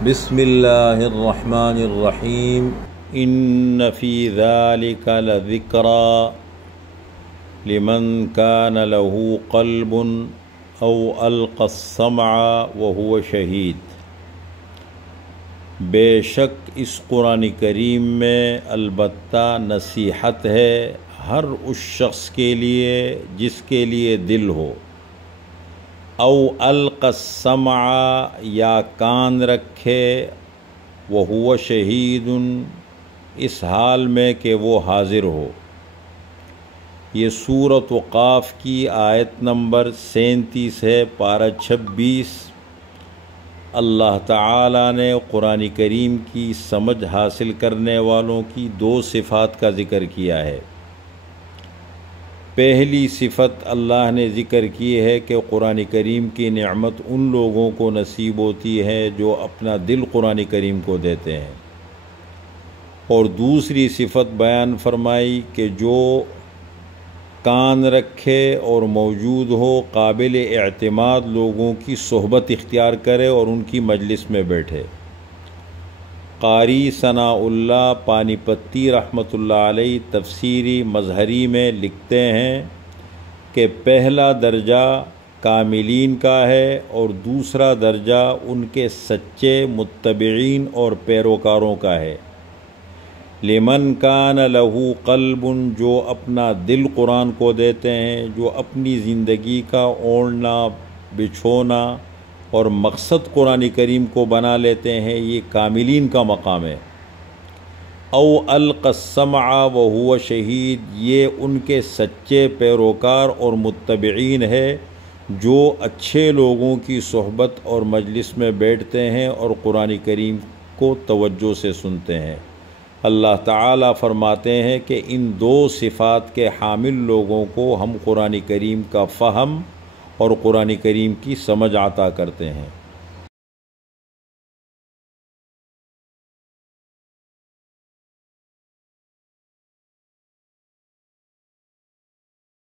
بسم اللہ الرحمن الرحیم ان فی ذلک لذکری لمن کان له قلب او القى السمع وهو شہید۔ بے شک اس قرآن کریم میں البتہ نصیحت ہے ہر اس شخص کے لیے جس کے لیے دل ہو، او القى السمع یا کان رکھے، وہو شہید اس حال میں کہ وہ حاضر ہو۔ یہ سورۃ قاف کی آیت نمبر 37 ہے، پارہ 26۔ اللہ تعالیٰ نے قرآن کریم کی سمجھ حاصل کرنے والوں کی 2 صفات کا ذکر کیا ہے۔ پہلی صفت اللہ نے ذکر کی ہے کہ قرآن کریم کی نعمت ان لوگوں کو نصیب ہوتی ہے جو اپنا دل قرآن کریم کو دیتے ہیں، اور دوسری صفت بیان فرمائی کہ جو کان رکھے اور موجود ہو، قابل اعتماد لوگوں کی صحبت اختیار کرے اور ان کی مجلس میں بیٹھے۔ قاری ثناء اللہ پانی پتی رحمۃ اللہ علیہ تفسیری مظہری میں لکھتے ہیں کہ پہلا درجہ کاملین کا ہے اور دوسرا درجہ ان کے سچے متبعین اور پیروکاروں کا ہے۔ لمن کان لہ قلب، جو اپنا دل قرآن کو دیتے ہیں، جو اپنی زندگی کا اوڑھنا بچھونا اور مقصد قرآن کریم کو بنا لیتے ہیں، یہ کاملین کا مقام ہے۔ او القى السمع وهو شہید، یہ ان کے سچے پیروکار اور متبعین ہے جو اچھے لوگوں کی صحبت اور مجلس میں بیٹھتے ہیں اور قرآن کریم کو توجہ سے سنتے ہیں۔ اللہ تعالیٰ فرماتے ہیں کہ ان 2 صفات کے حامل لوگوں کو ہم قرآن کریم کا فہم اور قرآن کریم کی سمجھ عطا کرتے ہیں۔